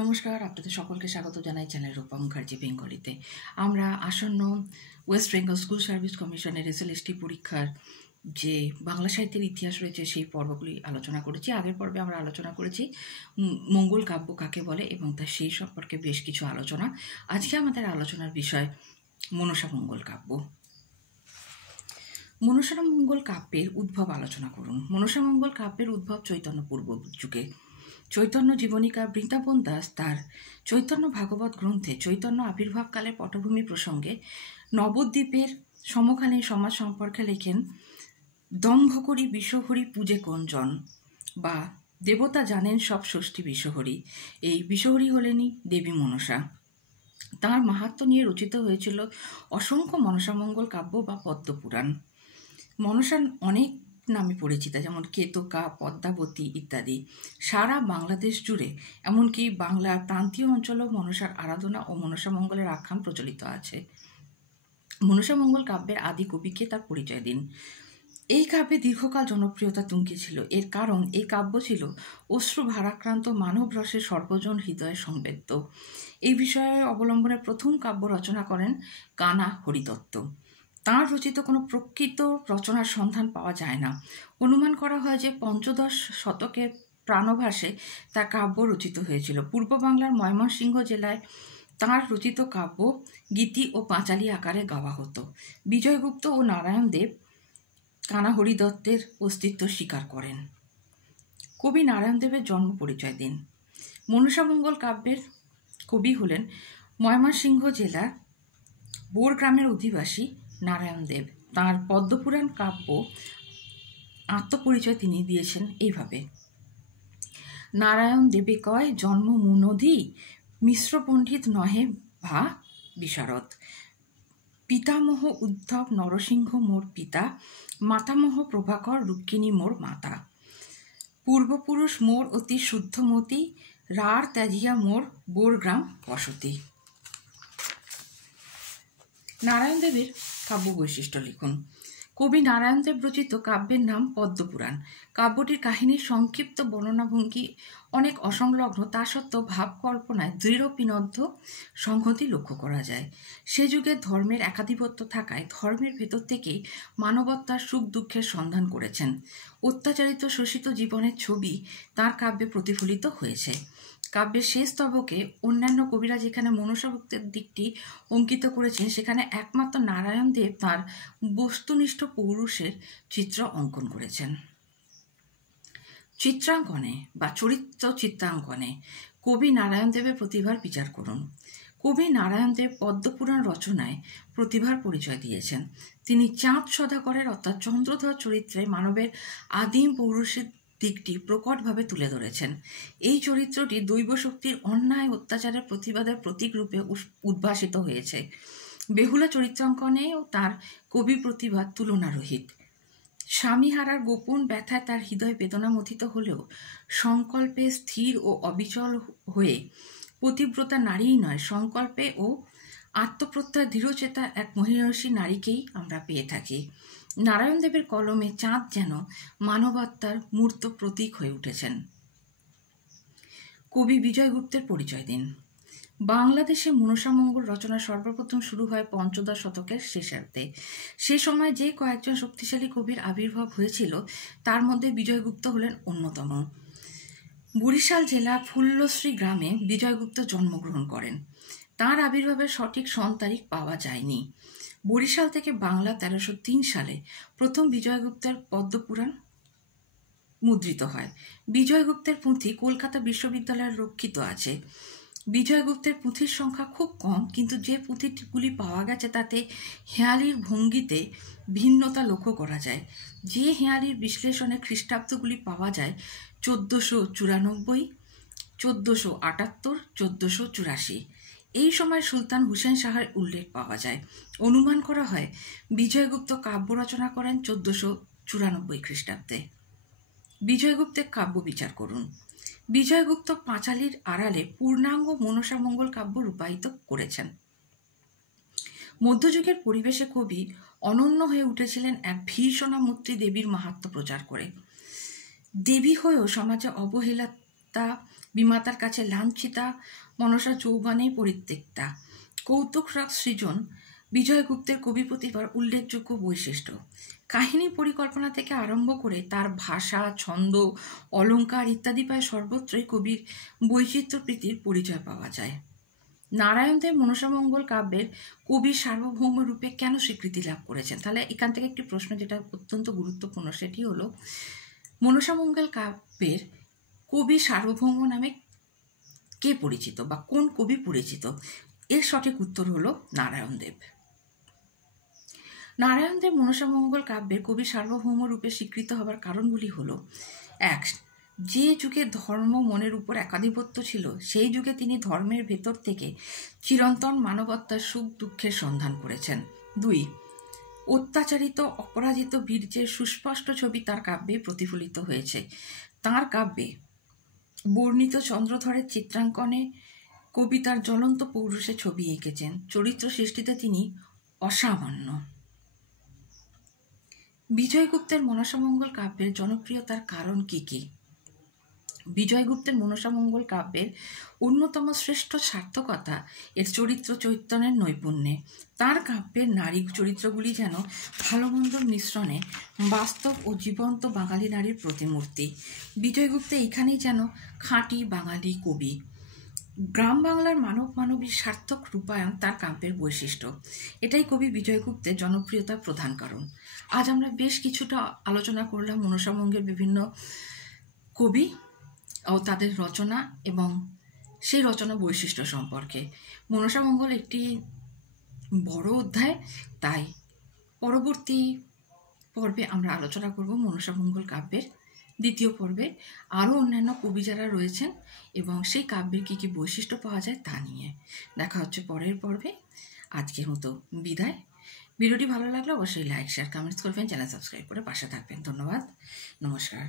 নমস্কার, আপনাদের সকলকে স্বাগত জানাই চ্যানেল রূপা মুখার্জি বেঙ্গলিতে। আমরা আসন্ন ওয়েস্ট বেঙ্গল স্কুল সার্ভিস কমিশনের এসএলএসটি পরীক্ষার যে বাংলা সাহিত্যের ইতিহাস রয়েছে সেই পর্বগুলি আলোচনা করেছি। আগের পর্বে আমরা আলোচনা করেছি মঙ্গল কাব্য কাকে বলে এবং তার সেই সম্পর্কে বেশ কিছু আলোচনা। আজকে আমাদের আলোচনার বিষয় মনসা মঙ্গল কাব্য। মনসা মঙ্গল কাব্যের উদ্ভব আলোচনা করুন। মনসা মঙ্গল কাব্যের উদ্ভব চৈতন্য পূর্ব যুগে। চৈতন্য জীবনীকা বৃন্দাবন দাস তার চৈতন্য ভাগবত গ্রন্থে চৈতন্য আবির্ভাবকালের পটভূমি প্রসঙ্গে নবদ্বীপের সমকালীন সমাজ সম্পর্কে লেখেন, দম্ভ করি বিষহরি পূজে কোনজন, বা দেবতা জানেন সব ষষ্ঠী বিষহরি। এই বিষহরি হলেনই দেবী মনসা। তাঁর মাহাত্ম্য নিয়ে রচিত হয়েছিল অসংখ্য মনসামঙ্গল কাব্য বা পদ্মপুরাণ। মনসা অনেক নামে পরিচিত, যেমন কেতকা, পদ্মাবতী ইত্যাদি। সারা বাংলাদেশ জুড়ে, এমনকি বাংলার প্রান্তীয় অঞ্চলেও মনসার আরাধনা ও মনসা মঙ্গলের আখ্যান প্রচলিত আছে। মনসা মঙ্গল কাব্যের আদি কবিকে তার পরিচয় দিন। এই কাব্যে দীর্ঘকাল জনপ্রিয়তা তুঙ্গে ছিল। এর কারণ এই কাব্য ছিল অশ্রু ভারাক্রান্ত মানব রসের সর্বজন হৃদয়ে সংবেদ্য। এই বিষয়ে অবলম্বনে প্রথম কাব্য রচনা করেন কানা হরিদত্ত। তাঁর রচিত কোনো প্রকৃত রচনার সন্ধান পাওয়া যায় না। অনুমান করা হয় যে পঞ্চদশ শতকের প্রাণভাসে তার কাব্য রচিত হয়েছিল। পূর্ব বাংলার ময়মনসিংহ জেলায় তাঁর রচিত কাব্য গীতি ও পাঁচালী আকারে গাওয়া হতো। বিজয়গুপ্ত ও নারায়ণ দেব কানা হরিদত্তের অস্তিত্ব স্বীকার করেন। কবি নারায়ণ দেবের জন্ম পরিচয় দিন। মনসা মঙ্গল কাব্যের কবি হলেন ময়মনসিংহ জেলার বোর গ্রামের অধিবাসী নারায়ণ দেব। তাঁর পদ্মপুরাণ কাব্য আত্মপরিচয় তিনি দিয়েছেন এইভাবে: নারায়ণ দেবে কয় জন্ম মুনধি, মিশ্র পণ্ডিত নহে ভা বিশারদ। পিতামহ উদ্ধব নরসিংহ মোর পিতা, মাতামহ প্রভাকর রুক্মিণী মোর মাতা। পূর্বপুরুষ মোর অতি শুদ্ধমতি, রার ত্যাজিয়া মোর বোরগ্রাম বসতি। নারায়ণ দেবের কাব্য বৈশিষ্ট্য লিখুন। কবি নারায়ণ দেব রচিত কাব্যের নাম পদ্মপুরাণ। কাব্যটির কাহিনীর সংক্ষিপ্ত বর্ণনাভঙ্গি অনেক অসংলগ্ন, তা সত্ত্বেও ভাব কল্পনায় দৃঢ় পিনদ্ধ সংহতি লক্ষ্য করা যায়। সে যুগে ধর্মের একাধিপত্য থাকায় ধর্মের ভেতর থেকেই মানবতার সুখ দুঃখের সন্ধান করেছেন। অত্যাচারিত শোষিত জীবনের ছবি তাঁর কাব্যে প্রতিফলিত হয়েছে। কাব্যের শেষ স্তবকে অন্যান্য কবিরা যেখানে মনসা ভক্তের দিকটি অঙ্কিত করেছেন, সেখানে একমাত্র নারায়ণ দেব তাঁর বস্তুনিষ্ঠ পৌরুষের চিত্র অঙ্কন করেছেন। চিত্রাঙ্কনে বা চরিত্র চিত্রাঙ্কনে কবি নারায়ণ দেবের প্রতিভার বিচার করুন। কবি নারায়ণ দেব পদ্মপুরাণ রচনায় প্রতিভার পরিচয় দিয়েছেন। তিনি চাঁদ সদাগরের অর্থাৎ চন্দ্রধর চরিত্রে মানবের আদিম পৌরুষের দিকটি প্রকটভাবে তুলে ধরেছেন। এই চরিত্রটি দৈব শক্তির অন্যায় অত্যাচারের প্রতিবাদের প্রতীক রূপে উদ্ভাসিত হয়েছে। বেহুলা চরিত্রাঙ্কনেও তার কবি প্রতিভা তুলনারহিত। স্বামীহারার গোপন ব্যথায় তার হৃদয় বেদনা মথিত হলেও সংকল্পে স্থির ও অবিচল হয়ে পতিব্রতা নারীই নয়, সংকল্পে ও আত্মপ্রত্যয় দৃঢ়চেতা এক মহিয়সী নারীকেই আমরা পেয়ে থাকি। নারায়ণ দেবের কলমে চাঁদ যেন মানবাত্মার মূর্ত প্রতীক হয়ে উঠেছেন। কবি বিজয়গুপ্তের পরিচয় দিন। বাংলাদেশে মনসা মঙ্গল রচনা সর্বপ্রথম শুরু হয় পঞ্চদশ শতকের শেষার্ধে। সে সময় যে কয়েকজন শক্তিশালী কবির আবির্ভাব হয়েছিল তার মধ্যে বিজয়গুপ্ত হলেন অন্যতম। বরিশাল জেলার ফুল্লশ্রী গ্রামে বিজয়গুপ্ত জন্মগ্রহণ করেন। তাঁর আবির্ভাবের সঠিক সন তারিখ পাওয়া যায়নি। বরিশাল থেকে বাংলা 1303 সালে প্রথম বিজয়গুপ্তের পদ্মপুরাণ মুদ্রিত হয়। বিজয়গুপ্তের পুঁথি কলকাতা বিশ্ববিদ্যালয়ের রক্ষিত আছে। বিজয়গুপ্তের পুঁথির সংখ্যা খুব কম, কিন্তু যে পুঁথিগুলি পাওয়া গেছে তাতে হেঁয়ালির ভঙ্গিতে ভিন্নতা লক্ষ্য করা যায়। যে হেঁয়ালির বিশ্লেষণে খ্রিস্টাব্দগুলি পাওয়া যায় 1494, 1478, 1484। এই সময় সুলতান হুসেন শাহের উল্লেখ পাওয়া যায়। অনুমান করা হয় বিজয়গুপ্ত কাব্য রচনা করেন 1494 খ্রিস্টাব্দে। বিজয়গুপ্তের কাব্য বিচার করুন। বিজয়গুপ্ত পাঁচালীর আড়ালে পূর্ণাঙ্গ মনসা মঙ্গল কাব্য রূপায়িত করেছেন। মধ্যযুগের পরিবেশে কবি অনন্য হয়ে উঠেছিলেন এক ভীষণামূর্তি দেবীর মাহাত্ম্য প্রচার করে। দেবী হয়েও সমাজে অবহেলা অপরিত্যক্তা, বিমাতার কাছে লাঞ্ছিতা, মনসা যৌবনে পরিত্যক্তা। কৌতুকরস সৃজন বিজয়গুপ্তের কবি প্রতিভার উল্লেখযোগ্য বৈশিষ্ট্য। কাহিনী পরিকল্পনা থেকে আরম্ভ করে তার ভাষা, ছন্দ, অলঙ্কার ইত্যাদি প্রায় সর্বত্রই কবির বৈচিত্র্যপ্রীতির পরিচয় পাওয়া যায়। নারায়ণদেব মনসামঙ্গল কাব্যের কবি সার্বভৌম রূপে কেন স্বীকৃতি লাভ করেছেন? তাহলে এখান থেকে একটি প্রশ্ন যেটা অত্যন্ত গুরুত্বপূর্ণ, সেটি হলো মনসামঙ্গল কাব্যের কবি সার্বভৌম নামে কে পরিচিত বা কোন কবি পরিচিত? এর সঠিক উত্তর হলো নারায়ণদেব। নারায়ণদেব মনসামঙ্গল কাব্যের কবি সার্বভৌম রূপে স্বীকৃত হবার কারণগুলি হলো: 1. যে যুগে ধর্ম মনের উপর একাধিপত্য ছিল, সেই যুগে তিনি ধর্মের ভেতর থেকে চিরন্তন মানবতার সুখ দুঃখের সন্ধান করেছেন। 2. অত্যাচারিত অপরাজিত বীর্যের সুস্পষ্ট ছবি তার কাব্যে প্রতিফলিত হয়েছে। তাঁর কাব্যে বর্ণিত চন্দ্রধরের চিত্রাঙ্কনে কবি তার জ্বলন্ত পৌরুষে ছবি এঁকেছেন। চরিত্র সৃষ্টিতে তিনি অসামান্য। বিজয়গুপ্তের মনসামঙ্গল কাব্যের জনপ্রিয়তার কারণ কি কি? বিজয়গুপ্তের মনসামঙ্গল কাব্যের অন্যতম শ্রেষ্ঠ সার্থকতা এর চরিত্র চৈতন্যের নৈপুণ্যে। তার কাব্যের নারী চরিত্রগুলি যেন ভালো মন্দর মিশ্রণে বাস্তব ও জীবন্ত বাঙালি নারীর প্রতিমূর্তি। বিজয়গুপ্ত এখানেই যেন খাঁটি বাঙালি কবি। গ্রাম বাংলার মানবীর সার্থক রূপায়ণ তার কাব্যের বৈশিষ্ট্য। এটাই কবি বিজয়গুপ্তের জনপ্রিয়তার প্রধান কারণ। আজ আমরা বেশ কিছুটা আলোচনা করলাম মনসামঙ্গলের বিভিন্ন কবি ও তাদের রচনা এবং সেই রচনা বৈশিষ্ট্য সম্পর্কে। মনসামঙ্গল একটি বড় অধ্যায়, তাই পরবর্তী পর্বে আমরা আলোচনা করব মনসামঙ্গল কাব্যের দ্বিতীয় পর্বে আরও অন্যান্য কবি যারা রয়েছেন এবং সেই কাব্যের কী কী বৈশিষ্ট্য পাওয়া যায় তা নিয়ে। দেখা হচ্ছে পরের পর্বে। আজকের মতো বিদায়। ভিডিওটি ভালো লাগলে অবশ্যই লাইক, শেয়ার, কমেন্টস করবেন, চ্যানেল সাবস্ক্রাইব করে পাশে থাকবেন। ধন্যবাদ, নমস্কার।